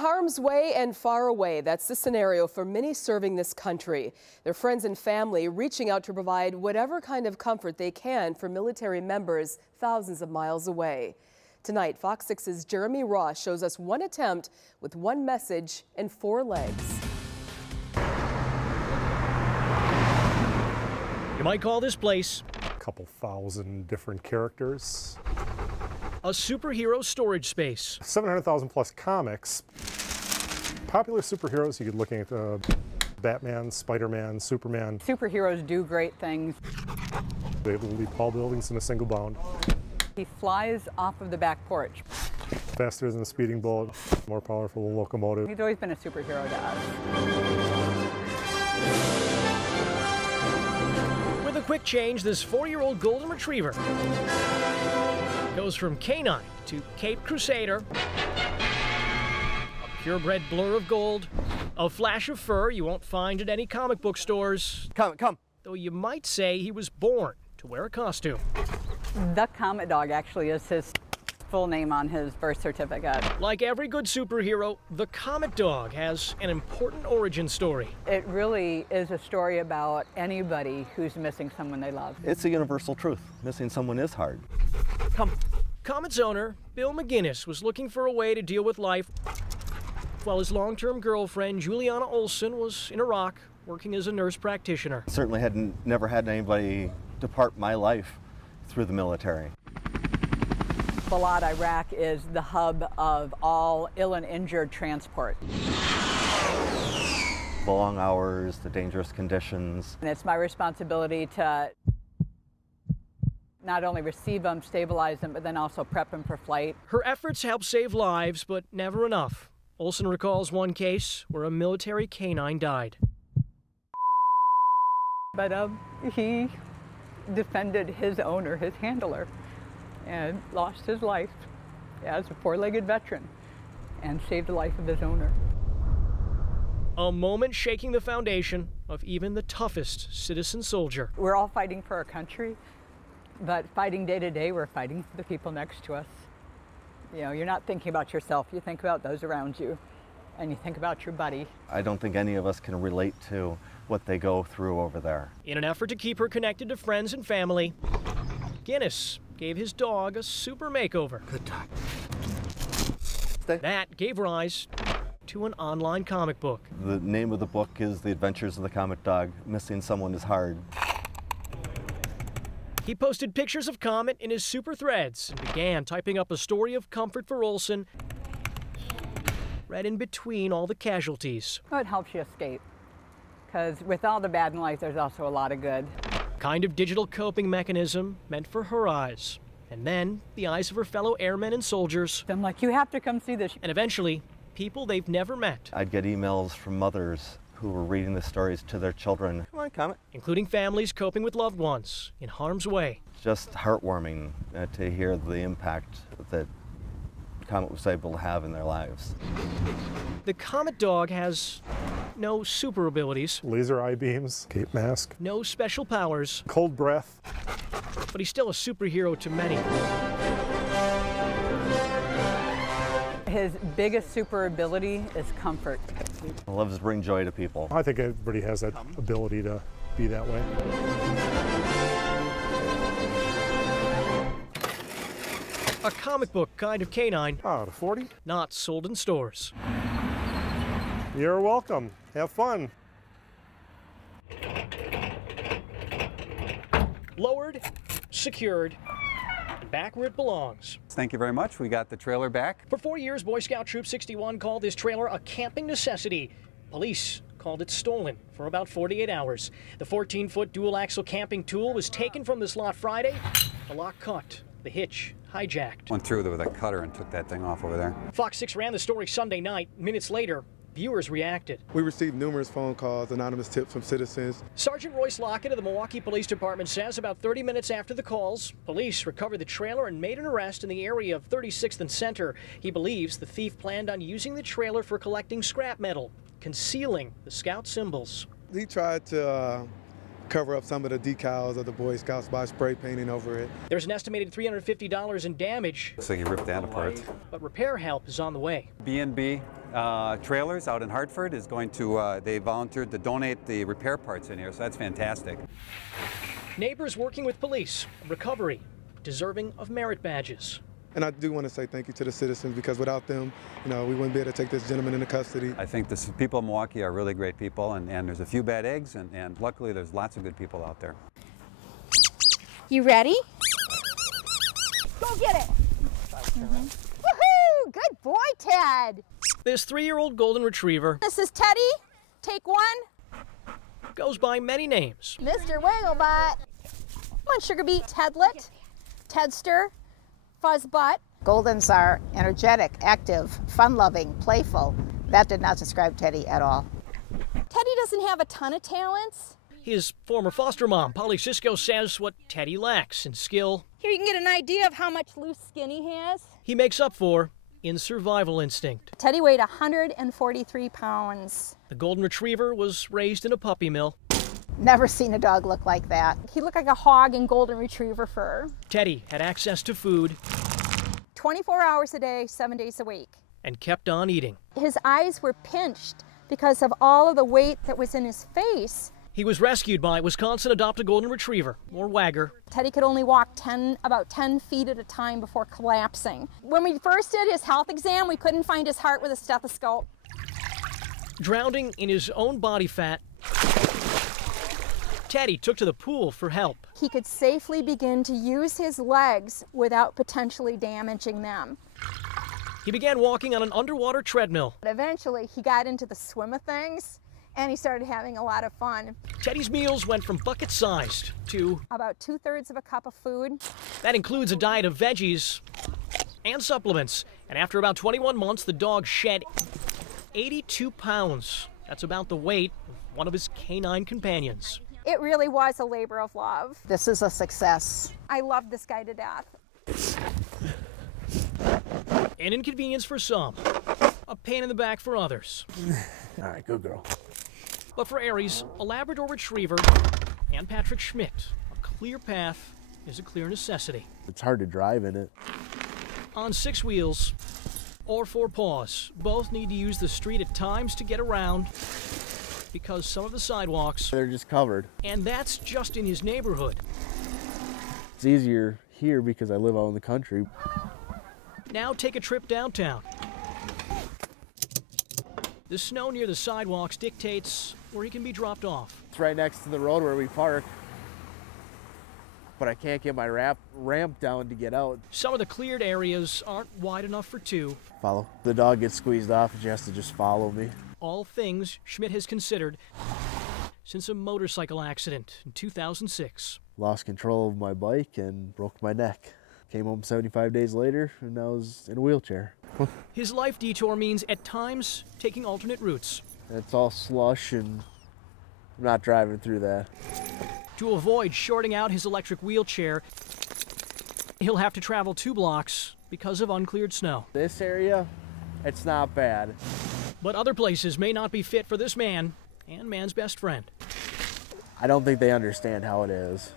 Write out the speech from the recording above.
harm's way and far away, that's the scenario for many serving this country. Their friends and family reaching out to provide whatever kind of comfort they can for military members thousands of miles away. Tonight, Fox 6's Jeremy Ross shows us one attempt with one message and four legs. You might call this place a couple thousand different characters. A superhero storage space. 700,000 plus comics. Popular superheroes, you could look at Batman, Spider-Man, Superman. Superheroes do great things. They leap tall buildings in a single bound. He flies off of the back porch. Faster than a speeding bullet, more powerful than a locomotive. He's always been a superhero to us. With a quick change, this 4-year-old golden retriever goes from canine to Caped Crusader, a purebred blur of gold, a flash of fur you won't find at any comic book stores. Come. Though you might say he was born to wear a costume. The Comet Dog actually is his full name on his birth certificate. Like every good superhero, the Comet Dog has an important origin story. It really is a story about anybody who's missing someone they love. It's a universal truth. Missing someone is hard. Come. Comet's owner, Bill McGinnis, was looking for a way to deal with life while his long-term girlfriend, Juliana Olson, was in Iraq working as a nurse practitioner. Certainly never had anybody depart my life through the military. Balad, Iraq is the hub of all ill and injured transport. The long hours, the dangerous conditions. And it's my responsibility to not only receive them, stabilize them, but then also prep them for flight. Her efforts help save lives, but never enough. Olson recalls one case where a military canine died. But he defended his owner, his handler, and lost his life as a four-legged veteran and saved the life of his owner. A moment shaking the foundation of even the toughest citizen soldier. We're all fighting for our country, but fighting day to day, we're fighting for the people next to us. You know, you're not thinking about yourself, you think about those around you, and you think about your buddy. I don't think any of us can relate to what they go through over there. In an effort to keep her connected to friends and family, Guinness gave his dog a super makeover. Good dog. That gave rise to an online comic book. The name of the book is The Adventures of the Comet Dog. Missing someone is hard. He posted pictures of Comet in his super threads and began typing up a story of comfort for Olson, read in between all the casualties. Well, it helps you escape, because with all the bad in life, there's also a lot of good. Kind of digital coping mechanism meant for her eyes, and then the eyes of her fellow airmen and soldiers. I'm like, you have to come see this. And eventually, people they've never met. I'd get emails from mothers who were reading the stories to their children. Come on, Comet. Including families coping with loved ones in harm's way. Just heartwarming to hear the impact that Comet was able to have in their lives. The Comet Dog has no super abilities. Laser eye beams, cape mask. No special powers. Cold breath. But he's still a superhero to many. His biggest super ability is comfort. He loves to bring joy to people. I think everybody has that ability to be that way. A comic book kind of canine. Oh, to 40? Not sold in stores. You're welcome. Have fun. Lowered, secured, back where it belongs. Thank you very much. We got the trailer back. For 4 years, Boy Scout Troop 61 called this trailer a camping necessity. Police called it stolen for about 48 hours. The 14-foot dual-axle camping tool was taken from this lot Friday. The lock cut, the hitch hijacked. Went through there with a cutter and took that thing off over there. Fox 6 ran the story Sunday night. Minutes later, viewers reacted. We received numerous phone calls, anonymous tips from citizens. Sergeant Royce Lockett of the Milwaukee Police Department says about 30 minutes after the calls, police recovered the trailer and made an arrest in the area of 36th and Center. He believes the thief planned on using the trailer for collecting scrap metal, concealing the Scout symbols. He tried to cover up some of the decals of the Boy Scouts by spray painting over it. There's an estimated $350 in damage. Looks like he ripped that apart. But repair help is on the way. B&B Trailers out in Hartford is going to, they volunteered to donate the repair parts in here, so that's fantastic. Neighbors working with police, recovery, deserving of merit badges. And I do want to say thank you to the citizens, because without them, we wouldn't be able to take this gentleman into custody. I think the people of Milwaukee are really great people, and there's a few bad eggs, and luckily there's lots of good people out there. You ready? Go get it! Woohoo! Good boy, Ted! This 3-year-old golden retriever This is Teddy. Take one. goes by many names. Mr. Wigglebot. Come on, Sugar Beet. Tedlet. Tedster. Fuzzbutt. Goldens are energetic, active, fun-loving, playful. That did not describe Teddy at all. Teddy doesn't have a ton of talents. His former foster mom, Polly Cisco, says what Teddy lacks in skill, Here you can get an idea of how much loose skin he has. he makes up for in survival instinct. Teddy weighed 143 pounds. The golden retriever was raised in a puppy mill. Never seen a dog look like that. He looked like a hog in golden retriever fur. Teddy had access to food 24 hours a day, 7 days a week. and kept on eating. His eyes were pinched because of all of the weight that was in his face. He was rescued by Wisconsin Adopt a Golden Retriever, or WAGR. Teddy could only walk about 10 feet at a time before collapsing. When we first did his health exam, we couldn't find his heart with a stethoscope. Drowning in his own body fat, Teddy took to the pool for help. He could safely begin to use his legs without potentially damaging them. He began walking on an underwater treadmill. But eventually, he got into the swim of things, and he started having a lot of fun. Teddy's meals went from bucket-sized to About 2/3 of a cup of food. that includes a diet of veggies and supplements. And after about 21 months, the dog shed 82 pounds. That's about the weight of one of his canine companions. It really was a labor of love. This is a success. I love this guy to death. An inconvenience for some, a pain in the back for others. All right, good girl. But for Aries, a Labrador Retriever, and Patrick Schmidt, a clear path is a clear necessity. It's hard to drive in it. On 6 wheels or 4 paws, both need to use the street at times to get around because some of the sidewalks, They're just covered. and that's just in his neighborhood. It's easier here because I live out in the country. Now take a trip downtown. The snow near the sidewalks dictates where he can be dropped off. It's right next to the road where we park, but I can't get my ramp down to get out. Some of the cleared areas aren't wide enough for 2. Follow. The dog gets squeezed off and she has to just follow me. All things Schmidt has considered since a motorcycle accident in 2006. Lost control of my bike and broke my neck. Came home 75 days later and I was in a wheelchair. His life detour means at times taking alternate routes. It's all slush and I'm not driving through that. To avoid shorting out his electric wheelchair, he'll have to travel 2 blocks because of uncleared snow. This area, it's not bad. But other places may not be fit for this man and man's best friend. I don't think they understand how it is.